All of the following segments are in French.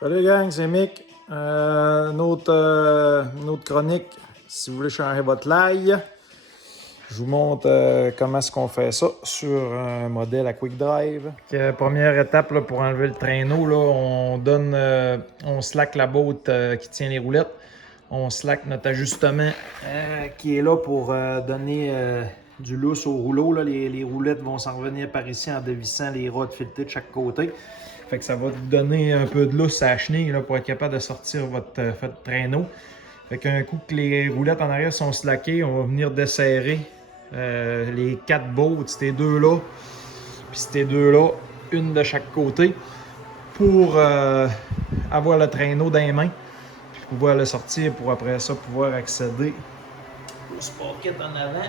Salut gang, c'est Mick. Une autre chronique. Si vous voulez changer votre laille, je vous montre comment est-ce qu'on fait ça sur un modèle à Quick Drive. Première étape là, pour enlever le traîneau, là, on slack la botte qui tient les roulettes. On slack notre ajustement qui est là pour donner du lousse au rouleau. Là. Les roulettes vont s'en revenir par ici en dévissant les rods filetés de chaque côté. Fait que ça va vous donner un peu de lousse à la chenille là, pour être capable de sortir votre traîneau. Fait qu'un coup que les roulettes en arrière sont slackées, on va venir desserrer les 4 bottes, ces deux-là, puis ces deux-là, une de chaque côté, pour avoir le traîneau dans les mains, puis pouvoir le sortir pour après ça pouvoir accéder au sprocket en avant.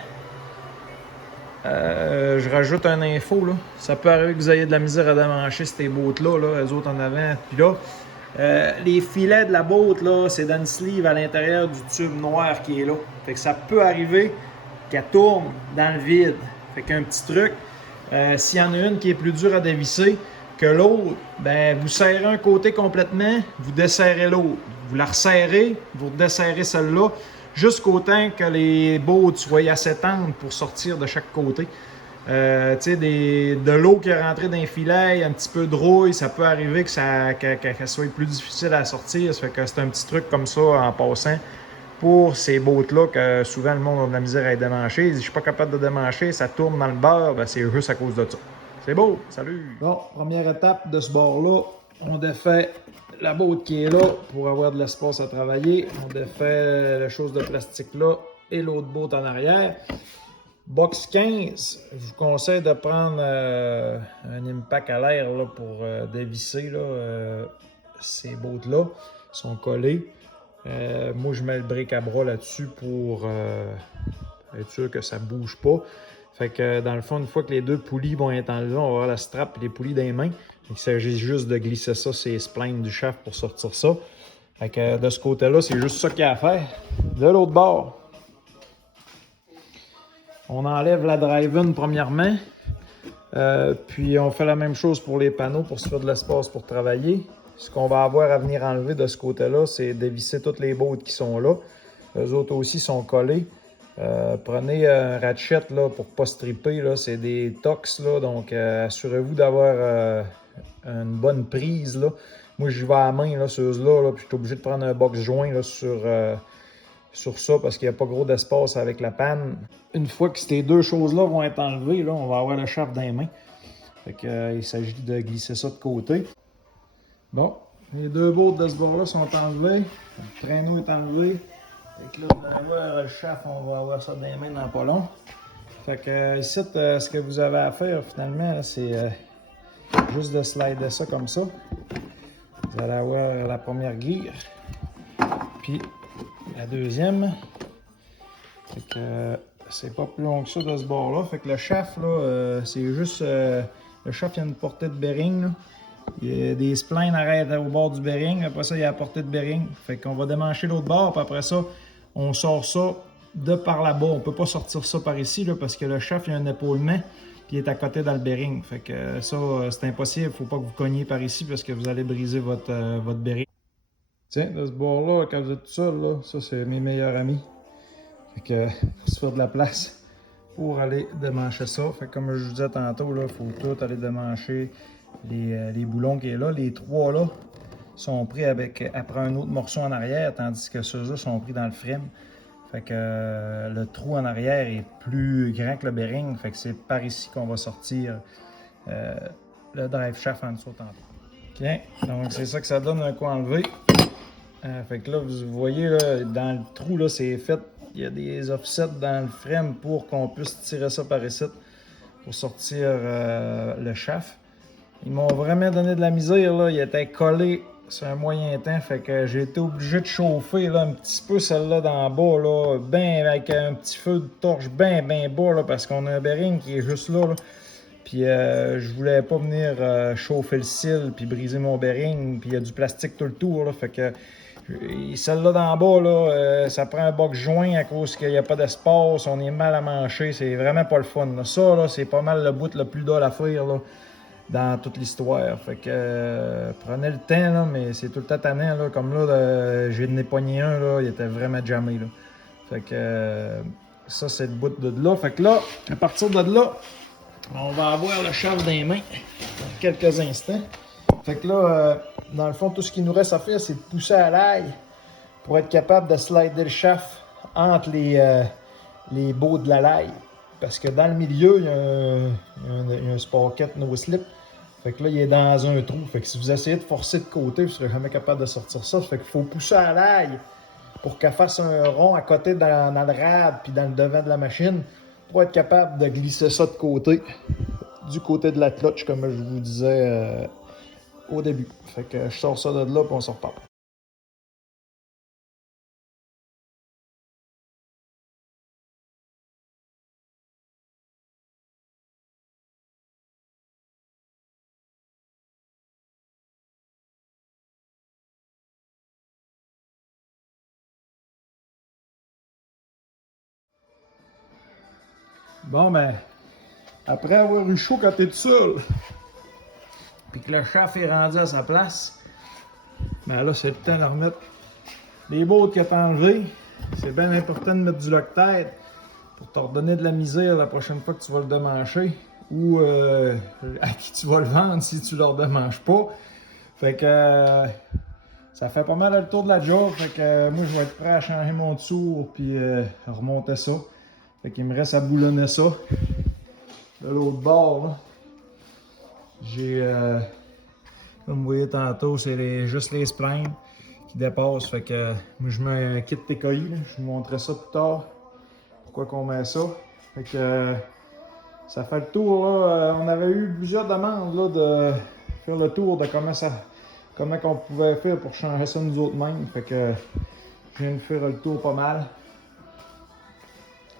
Je rajoute un info, là. Ça peut arriver que vous ayez de la misère à démancher ces bottes-là, là, les autres en avant. Puis là, les filets de la botte, là, c'est dans une sleeve à l'intérieur du tube noir qui est là. Fait que ça peut arriver qu'elle tourne dans le vide. Fait qu'un petit truc, s'il y en a une qui est plus dure à dévisser que l'autre, ben vous serrez un côté complètement, vous desserrez l'autre. Vous la resserrez, vous redesserrez celle-là, jusqu'au temps que les bottes soient assez tendres pour sortir de chaque côté. De l'eau qui est rentrée dans les filets, un petit peu de rouille, ça peut arriver qu'elle soit plus difficile à sortir. Ça fait que c'est un petit truc comme ça en passant pour ces bottes-là que souvent le monde a de la misère à démancher. Si je suis pas capable de démancher, ça tourne dans le beurre, ben c'est juste à cause de ça. C'est beau, salut! Bon, première étape de ce bord-là, on défait la botte qui est là pour avoir de l'espace à travailler. On défait la chose de plastique là et l'autre botte en arrière. Box 15, je vous conseille de prendre un impact à l'air pour dévisser ces bottes-là. Ils sont collés. Moi, je mets le bric à bras là-dessus pour être sûr que ça ne bouge pas. Fait que dans le fond, une fois que les deux poulies vont être enlevées, on va avoir la strap et les poulies dans les mains. Il s'agit juste de glisser ça, ces splines du shaft pour sortir ça. Fait que de ce côté-là, c'est juste ça qu'il y a à faire. De l'autre bord, on enlève la drive-in premièrement. Puis on fait la même chose pour les panneaux pour se faire de l'espace pour travailler. Ce qu'on va avoir à venir enlever de ce côté-là, c'est dévisser toutes les bottes qui sont là. Eux autres aussi sont collés. Prenez un ratchet là, pour ne pas stripper. C'est des tox, là, donc assurez-vous d'avoir une bonne prise. Là. Moi, j'y vais à la main là, sur eux-là, là, puis je suis obligé de prendre un box joint là, sur ça parce qu'il n'y a pas gros d'espace avec la panne. Une fois que ces deux choses-là vont être enlevées, là, on va avoir le shaft dans les mains. Fait que, il s'agit de glisser ça de côté. Bon, les deux bottes de ce bord-là sont enlevées. Le traîneau est enlevé. Fait que là, vous allez voir le shaft, on va avoir ça dans les mains dans pas long. Fait que ici, ce que vous avez à faire finalement, c'est juste de slider ça comme ça. Vous allez avoir la première gear. Puis la deuxième. Fait que c'est pas plus long que ça de ce bord-là. Fait que le shaft, là, c'est juste. Le shaft, il y a une portée de bearing. Là. Il y a des splines arrêtent au bord du bearing. Après ça, il y a la portée de bearing. Fait qu'on va démancher l'autre bord. Puis après ça, on sort ça de par là-bas. On peut pas sortir ça par ici là, parce que le shaft, il y a un épaulement. Puis il est à côté dans le bearing. Fait que ça, c'est impossible. Faut pas que vous cogniez par ici parce que vous allez briser votre bearing. Tiens, de ce bord-là, quand vous êtes tout seul, là, ça, c'est mes meilleurs amis. Fait que faut se faire de la place pour aller démancher ça. Fait que comme je vous disais tantôt, il faut tout aller démancher les boulons qui est là. Les trois là sont pris après un autre morceau en arrière, tandis que ceux-là sont pris dans le frame. Fait que le trou en arrière est plus grand que le bearing. Fait que c'est par ici qu'on va sortir le drive shaft en dessous tantôt. OK, donc c'est ça que ça donne un coup enlevé. Fait que là, vous voyez, là, dans le trou, là, c'est fait. Il y a des offsets dans le frame pour qu'on puisse tirer ça par ici pour sortir le shaft. Ils m'ont vraiment donné de la misère, là. Il était collé sur un moyen temps, fait que j'ai été obligé de chauffer là, un petit peu celle-là d'en bas, là, ben, avec un petit feu de torche bien bas, là, parce qu'on a un bearing qui est juste là. Puis je voulais pas venir chauffer le cil puis briser mon bearing, puis il y a du plastique tout le tour, là, fait que celle-là d'en bas, là, ça prend un box joint à cause qu'il n'y a pas d'espace, on est mal à mancher, c'est vraiment pas le fun. Là. Ça, là, c'est pas mal le bout le plus dole à faire. Là. dans toute l'histoire. Fait que prenez le temps, là, mais c'est tout le temps tannant. Là, comme là, j'ai pogné un, là, il était vraiment jammé. Là. Fait que ça, c'est le bout de là. Fait que là, à partir de là, on va avoir le chef dans les mains dans quelques instants. Fait que là, dans le fond, tout ce qu'il nous reste à faire, c'est de pousser à l'ail pour être capable de slider le shaft entre les bouts de la laille. Parce que dans le milieu, il y a un sprocket no slip. Fait que là, il est dans un trou. Fait que si vous essayez de forcer de côté, vous ne serez jamais capable de sortir ça. Fait qu'il faut pousser à l'ail pour qu'elle fasse un rond à côté dans le rad puis dans le devant de la machine pour être capable de glisser ça de côté, du côté de la clutch, comme je vous disais au début. Fait que je sors ça de là puis on se reparle. Bon, ben, après avoir eu chaud quand t'es tout seul, puis que le shaft est rendu à sa place, ben là, c'est le temps de remettre les bolts que t'as enlevés. C'est bien important de mettre du Loctite pour te redonner de la misère la prochaine fois que tu vas le démancher ou à qui tu vas le vendre si tu ne le redémanches pas. Fait que ça fait pas mal le tour de la job. Fait que moi, je vais être prêt à changer mon tour puis remonter ça. Fait qu'il me reste à boulonner ça. De l'autre bord, là, j'ai, comme vous voyez tantôt, c'est juste les splines qui dépassent. Fait que moi, je mets un kit TKI. Là. Je vous montrerai ça plus tard. Pourquoi qu'on met ça. Fait que ça fait le tour. Là. On avait eu plusieurs demandes là, de faire le tour de comment on pouvait faire pour changer ça nous autres mêmes. Fait que je viens de faire le tour pas mal.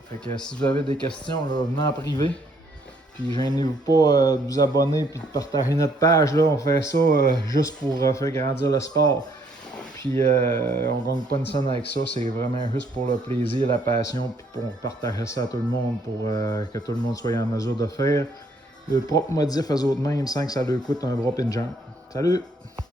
Fait que si vous avez des questions, là, venez en privé. Puis gênez-vous pas de vous abonner puis de partager notre page. Là. On fait ça juste pour faire grandir le sport. Puis on gagne pas une scène avec ça, c'est vraiment juste pour le plaisir, la passion, puis pour partager ça à tout le monde, pour que tout le monde soit en mesure de faire le propre modif aux autres mêmes sans que ça leur coûte un bras pis une jambe. Salut!